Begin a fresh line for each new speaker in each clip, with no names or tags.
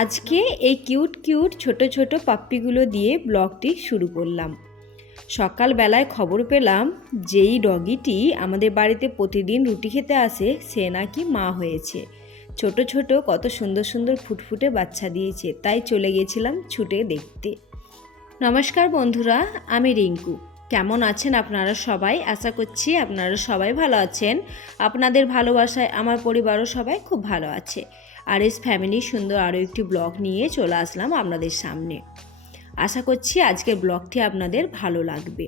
আজকে এই cute cute, ছোট ছোট পাপ্পিগুলো দিয়ে ব্লগটি শুরু করলাম। সকালবেলায় খবর পেলাম যেই ডগিটি আমাদের বাড়িতে প্রতিদিন রুটি খেতে আসে, সে নাকি মা হয়েছে। ছোট ছোট কত সুন্দর সুন্দর ফুটফুটে বাচ্চা দিয়েছে, তাই চলে গিয়েছিলাম ছুটে দেখতে। নমস্কার বন্ধুরা, আমি রিঙ্কু। কেমন আছেন আপনারা সবাই? আশা করছি আপনারা সবাই ভালো আছেন। আপনাদের ভালোবাসায় আমার পরিবারও সবাই খুব ভালো আছে। আর এস ফ্যামিলি সুন্দর আরও একটি ব্লগ নিয়ে চলে আসলাম আপনাদের সামনে আশা করছি আজকের ব্লগটি আপনাদের ভালো লাগবে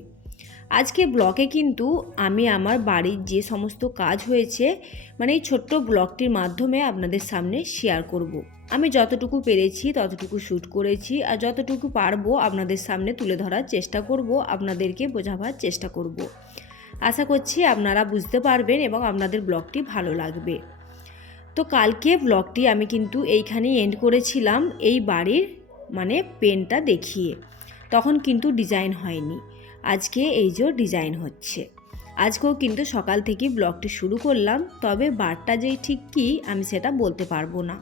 আজকে ব্লগে কিন্তু আমি আমার বাড়ির যে সমস্ত কাজ হয়েছে মানে এই ছোট্ট ব্লগটির মাধ্যমে আপনাদের সামনে শেয়ার করব। আমি যতটুকু পেরেছি ততটুকু শ্যুট করেছি আর যতটুকু পারব আপনাদের সামনে তুলে ধরার চেষ্টা করব, আপনাদেরকে বোঝাবার চেষ্টা করব। আশা করছি আপনারা বুঝতে পারবেন এবং আপনাদের ব্লগটি ভালো লাগবে তো কালকে ব্লগটি আমি কিন্তু এইখানেই এন্ড করেছিলাম, এই বাড়ির মানে পেনটা দেখিয়ে। তখন কিন্তু ডিজাইন হয়নি, আজকে এই যে ডিজাইন হচ্ছে। আজকেও কিন্তু সকাল থেকে ব্লগটি শুরু করলাম, তবে বারটা যেই ঠিক কী আমি সেটা বলতে পারব না।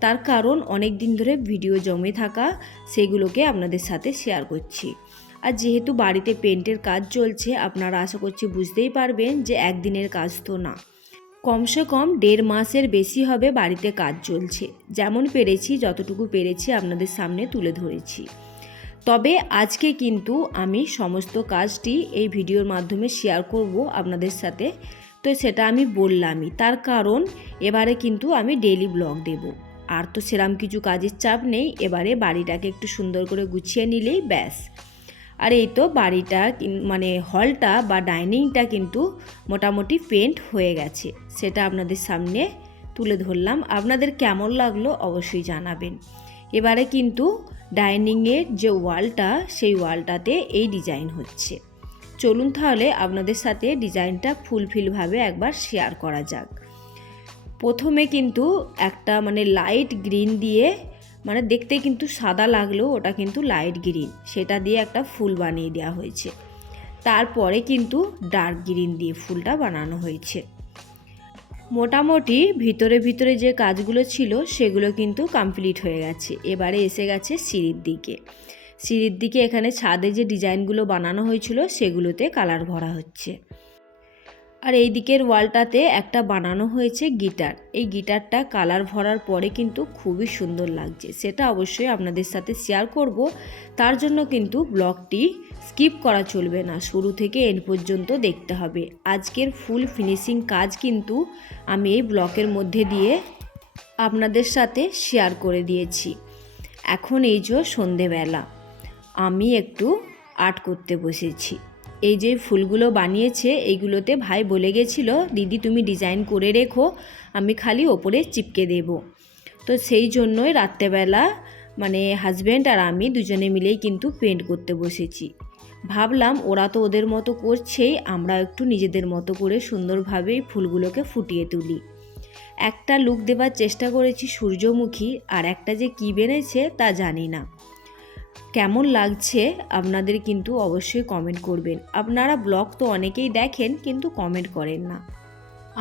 তার কারণ অনেক দিন ধরে ভিডিও জমে থাকা, সেগুলোকে আপনাদের সাথে শেয়ার করছি। আর যেহেতু বাড়িতে পেন্টের কাজ চলছে, আপনারা আশা করছি বুঝতেই পারবেন যে একদিনের কাজ তো না। কমসে কম দেড় মাসের বেশি হবে বাড়িতে কাজ চলছে। যেমন পেরেছি, যতটুকু পেরেছি আপনাদের সামনে তুলে ধরেছি। তবে আজকে কিন্তু আমি সমস্ত কাজটি এই ভিডিওর মাধ্যমে শেয়ার করব আপনাদের সাথে। তো সেটা আমি বললামই। তার কারণ এবারে কিন্তু আমি ডেলি ব্লগ দেব। আর তো সেরাম কিছু কাজের চাপ নেই। এবারে বাড়িটাকে একটু সুন্দর করে গুছিয়ে নিলেই ব্যাস। আর এই তো বাড়িটা মানে হলটা বা ডাইনিংটা কিন্তু মোটামুটি পেন্ট হয়ে গেছে। সেটা আপনাদের সামনে তুলে ধরলাম। আপনাদের কেমন লাগল অবশ্যই জানাবেন। এবারে কিন্তু ডাইনিংয়ের যে ওয়ালটা, সেই ওয়ালটাতে এই ডিজাইন হচ্ছে। চলুন তাহলে আপনাদের সাথে ডিজাইনটা ফুলফিলভাবে একবার শেয়ার করা যাক। প্রথমে কিন্তু একটা মানে লাইট গ্রিন দিয়ে মানে দেখতে কিন্তু সাদা লাগলেও ওটা কিন্তু লাইট গ্রিন সেটা দিয়ে একটা ফুল বানিয়ে দেওয়া হয়েছে। তারপরে কিন্তু ডার্ক গ্রিন দিয়ে ফুলটা বানানো হয়েছে। মোটামুটি ভিতরে ভিতরে যে কাজগুলো ছিল, সেগুলো কিন্তু কমপ্লিট হয়ে গেছে। এবারে এসে গেছে সিঁড়ির দিকে। সিঁড়ির দিকে এখানে ছাদে যে ডিজাইনগুলো বানানো হয়েছিল, সেগুলোতে কালার ভরা হচ্ছে। আর এই দিকের ওয়ালটাতে একটা বানানো হয়েছে গিটার। এই গিটারটা কালার ভরার পরে কিন্তু খুবই সুন্দর লাগছে। সেটা অবশ্যই আপনাদের সাথে শেয়ার করব। তার জন্য কিন্তু ব্লগটি স্কিপ করা চলবে না। শুরু থেকে এন পর্যন্ত দেখতে হবে। আজকের ফুল ফিনিশিং কাজ কিন্তু আমি এই ব্লকের মধ্যে দিয়ে আপনাদের সাথে শেয়ার করে দিয়েছি। এখন এই যে সন্ধেবেলা। আমি একটু আর্ট করতে বসেছি। এই যে ফুলগুলো বানিয়েছে, এইগুলোতে ভাই বলে গেছিল, দিদি, তুমি ডিজাইন করে রেখো, আমি খালি ওপরে চিপকে দেব। তো সেই জন্যই রাত্রেবেলা মানে হাজব্যান্ড আর আমি দুজনে মিলেই কিন্তু পেন্ট করতে বসেছি। ভাবলাম ওরা তো ওদের মতো করছেই, আমরা একটু নিজেদের মতো করে সুন্দরভাবেই ফুলগুলোকে ফুটিয়ে তুলি। একটা লুক দেবার চেষ্টা করেছি সূর্যমুখী, আর একটা যে কী বেড়েছে তা জানি না। কেমন লাগছে আপনাদের কিন্তু অবশ্যই কমেন্ট করবেন। আপনারা ব্লগ তো অনেকেই দেখেন কিন্তু কমেন্ট করেন না।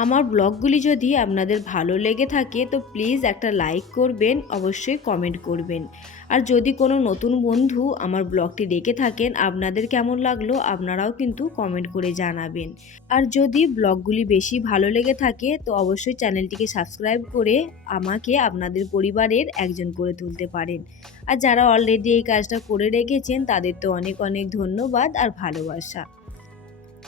আমার ব্লগগুলি যদি আপনাদের ভালো লেগে থাকে, তো প্লিজ একটা লাইক করবেন, অবশ্যই কমেন্ট করবেন। আর যদি কোনো নতুন বন্ধু আমার ব্লগটি দেখে থাকেন, আপনাদের কেমন লাগল আপনারাও কিন্তু কমেন্ট করে জানাবেন। আর যদি ব্লগগুলি বেশি ভালো লেগে থাকে, তো অবশ্যই চ্যানেলটিকে সাবস্ক্রাইব করে আমাকে আপনাদের পরিবারের একজন করে তুলতে পারেন। আর যারা অলরেডি এই কাজটা করে রেখেছেন, তাদের তো অনেক অনেক ধন্যবাদ আর ভালোবাসা।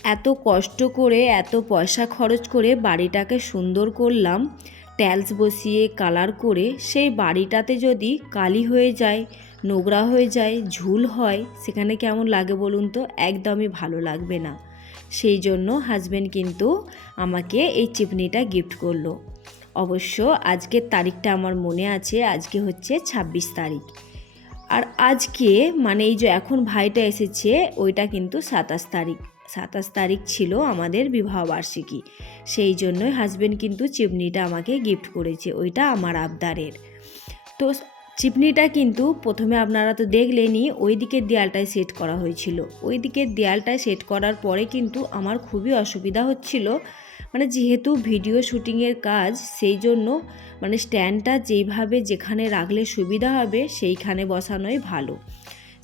এত কষ্ট করে, এত পয়সা খরচ করে বাড়িটাকে সুন্দর করলাম। ট্যালস বসিয়ে কালার করে, সেই বাড়িটাতে যদি কালি হয়ে যায়, নোংরা হয়ে যায়, ঝুল হয়, সেখানে কেমন লাগে বলুন তো? একদমই ভালো লাগবে না। সেই জন্য হাজব্যান্ড কিন্তু আমাকে এই চিপনিটা গিফট করল। অবশ্য আজকের তারিখটা আমার মনে আছে, আজকে হচ্ছে ২৬ তারিখ। আর আজকে মানে এই যে এখন ভাইটা এসেছে, ওইটা কিন্তু সাতাশ তারিখ। সাতাশ তারিখ ছিল আমাদের বিবাহবার্ষিকী। সেই জন্যই হাজব্যান্ড কিন্তু চিমনিটা আমাকে গিফট করেছে, ওইটা আমার আবদারের। তো চিপনিটা কিন্তু প্রথমে আপনারা তো দেখলেনই, ওই দিকের দেয়ালটায় সেট করা হয়েছিল। ওই দিকের দেয়ালটায় সেট করার পরে কিন্তু আমার খুবই অসুবিধা হচ্ছিল। মানে যেহেতু ভিডিও শুটিংয়ের কাজ, সেই জন্য মানে স্ট্যান্ডটা যেইভাবে যেখানে রাখলে সুবিধা হবে, সেইখানে বসানোই ভালো।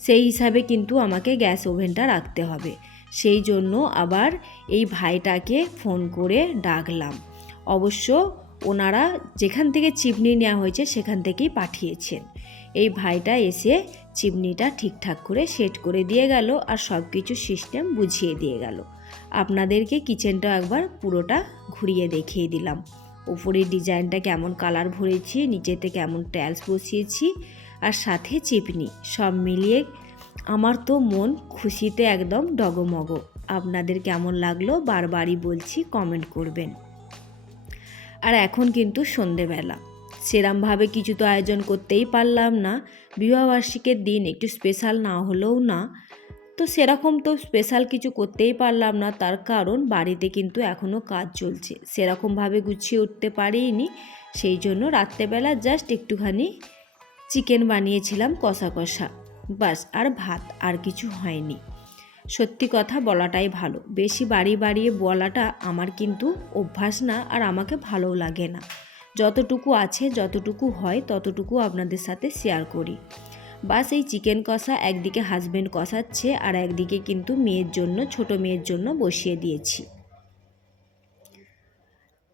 সেই হিসাবে কিন্তু আমাকে গ্যাস ওভেনটা রাখতে হবে। সেই জন্য আবার এই ভাইটাকে ফোন করে ডাকলাম। অবশ্য ওনারা যেখান থেকে চিমনি নেওয়া হয়েছে সেখান থেকেই পাঠিয়েছেন। এই ভাইটা এসে চিমনিটা ঠিকঠাক করে সেট করে দিয়ে গেল আর সব কিছু সিস্টেম বুঝিয়ে দিয়ে গেল। আপনাদেরকে কিচেনটা একবার পুরোটা ঘুরিয়ে দেখিয়ে দিলাম। উপরের ডিজাইনটা কেমন কালার ভরেছি, নিচেতে কেমন টাইলস বসিয়েছি আর সাথে চিপনি, সব মিলিয়ে আমার তো মন খুশিতে একদম ডগমগ। আপনাদের কেমন লাগল বারবারই বলছি কমেন্ট করবেন। আর এখন কিন্তু সন্ধেবেলা। সেরমভাবে কিছু তো আয়োজন করতেই পারলাম না। বিবাহবার্ষিকের দিন একটু স্পেশাল না হলেও না। তো সেরকম তো স্পেশাল কিছু করতেই পারলাম না, তার কারণ বাড়িতে কিন্তু এখনও কাজ চলছে। সেরকমভাবে গুছিয়ে উঠতে পারিনি, সেই জন্য রাত্রেবেলা জাস্ট একটুখানি চিকেন বানিয়েছিলাম কষা কষা। বাস, আর ভাত, আর কিছু হয়নি। সত্যি কথা বলাটাই ভালো। বেশি বাড়ি বাড়িয়ে বলাটা আমার কিন্তু অভ্যাস না, আর আমাকে ভালো লাগে না। যতটুকু আছে, যতটুকু হয়, ততটুকু আপনাদের সাথে শেয়ার করি। বাস, এই চিকেন কষা একদিকে হাজব্যান্ড কষাচ্ছে, আর একদিকে কিন্তু মেয়ের জন্য, ছোট মেয়ের জন্য বসিয়ে দিয়েছি।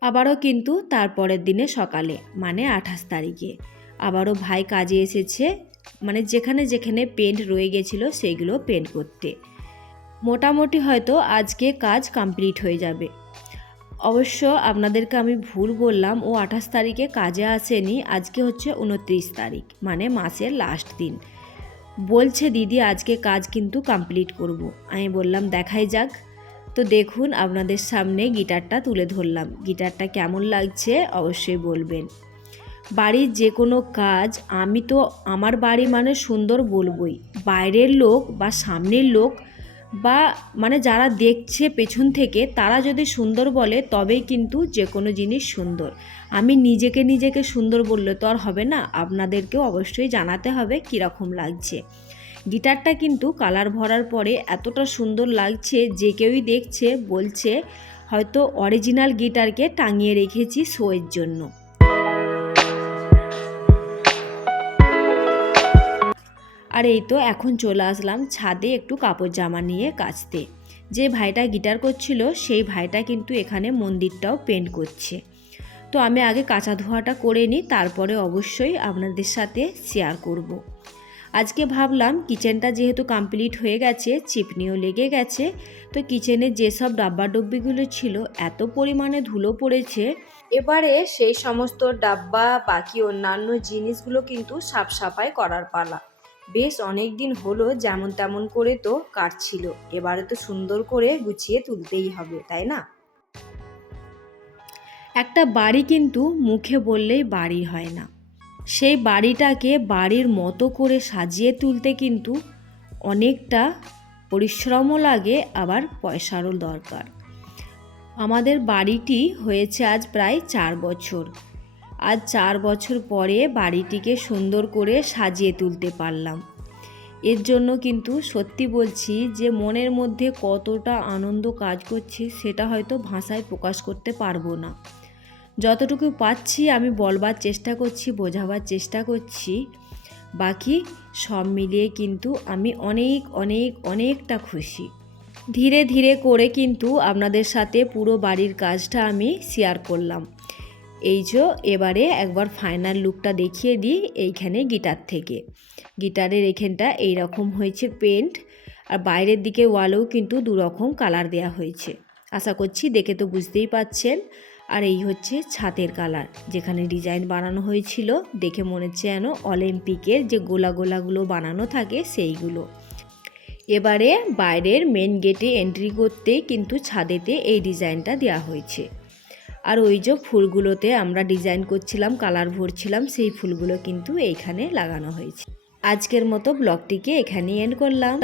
আবারও কিন্তু তারপরের দিনে সকালে মানে আঠাশ তারিখে। আবারও ভাই কাজে এসেছে মানে যেখানে যেখানে পেন্ট রয়ে গেছিল সেইগুলো পেন্ট করতে। মোটামুটি হয়তো আজকে কাজ কমপ্লিট হয়ে যাবে। অবশ্য আপনাদেরকে আমি ভুল বললাম, ও আঠাশ তারিখে কাজে আসেনি, আজকে হচ্ছে উনত্রিশ তারিখ মানে মাসের লাস্ট দিন। বলছে, দিদি, আজকে কাজ কিন্তু কমপ্লিট করব। আমি বললাম, দেখাই যাক। তো দেখুন, আপনাদের সামনে গিটারটা তুলে ধরলাম। গিটারটা কেমন লাগছে অবশ্যই বলবেন। বাড়ির যে কোনো কাজ, আমি তো আমার বাড়ি মানে সুন্দর বলবই। বাইরের লোক বা সামনের লোক বা মানে যারা দেখছে পেছন থেকে, তারা যদি সুন্দর বলে, তবেই কিন্তু যে কোনো জিনিস সুন্দর। আমি নিজেকে নিজেকে সুন্দর বললে তো আর হবে না, আপনাদেরকেও অবশ্যই জানাতে হবে কীরকম লাগছে। গিটারটা কিন্তু কালার ভরার পরে এতটা সুন্দর লাগছে যে কেউই দেখছে, বলছে, হয়তো অরিজিনাল গিটারকে টাঙিয়ে রেখেছি শোয়ের জন্য। আর এই তো এখন চলে আসলাম ছাদে একটু কাপড় জামা নিয়ে কাচতে। যে ভাইটা গিটার করছিল, সেই ভাইটা কিন্তু এখানে মন্দিরটাও পেন্ট করছে। তো আমি আগে কাঁচা ধোয়াটা করে নিই, তারপরে অবশ্যই আপনাদের সাথে শেয়ার করব। আজকে ভাবলাম কিচেনটা যেহেতু কমপ্লিট হয়ে গেছে, চিপনিও লেগে গেছে, তো কিচেনে যেসব ডাব্বাডব্বিগুলো ছিল, এত পরিমাণে ধুলো পড়েছে। এবারে সেই সমস্ত ডাব্বা, বাকি অন্যান্য জিনিসগুলো কিন্তু সাফ সাফাই করার পালা। বেশ অনেক দিন হলো যেমন তেমন করে তো কাটছিল। এবারে তো সুন্দর করে গুছিয়ে তুলতেই হবে, তাই না? একটা বাড়ি কিন্তু মুখে বললেই বাড়ি হয় না। সেই বাড়িটাকে বাড়ির মতো করে সাজিয়ে তুলতে কিন্তু অনেকটা পরিশ্রমও লাগে, আবার পয়সারও দরকার। আমাদের বাড়িটি হয়েছে আজ প্রায় চার বছর। আজ চার বছর পরে বাড়িটিকে সুন্দর করে সাজিয়ে তুলতে পারলাম। এর জন্য কিন্তু সত্যি বলছি যে মনের মধ্যে কতটা আনন্দ কাজ করছে সেটা হয়তো ভাষায় প্রকাশ করতে পারব না। যতটুকু পাচ্ছি আমি বলবার চেষ্টা করছি, বোঝাবার চেষ্টা করছি। বাকি সব মিলিয়ে কিন্তু আমি অনেক অনেক, অনেকটা খুশি। ধীরে ধীরে করে কিন্তু আপনাদের সাথে পুরো বাড়ির কাজটা আমি শেয়ার করলাম। এই যে এবারে একবার ফাইনাল লুকটা দেখিয়ে দিই এইখানে গিটার থেকে। গিটারের এখানটা এই রকম হয়েছে পেন্ট আর বাইরের দিকে ওয়ালেও কিন্তু দু রকম কালার দেওয়া হয়েছে। আশা করছি দেখে তো বুঝতেই পাচ্ছেন। আর এই হচ্ছে ছাতের কালার যেখানে ডিজাইন বানানো হয়েছিল। দেখে মনে হচ্ছে যেন অলিম্পিকের যে গোলা গোলাগুলো বানানো থাকে সেইগুলো। এবারে বাইরের মেন গেটে এন্ট্রি করতে কিন্তু ছাদেতে এই ডিজাইনটা দেওয়া হয়েছে। আর ওই যে ফুলগুলোতে আমরা ডিজাইন করছিলাম, কালার ভরছিলাম, সেই ফুলগুলো কিন্তু এইখানে লাগানো হয়েছে। আজকের মতো ব্লগটিকে এখানেই এন্ড করলাম।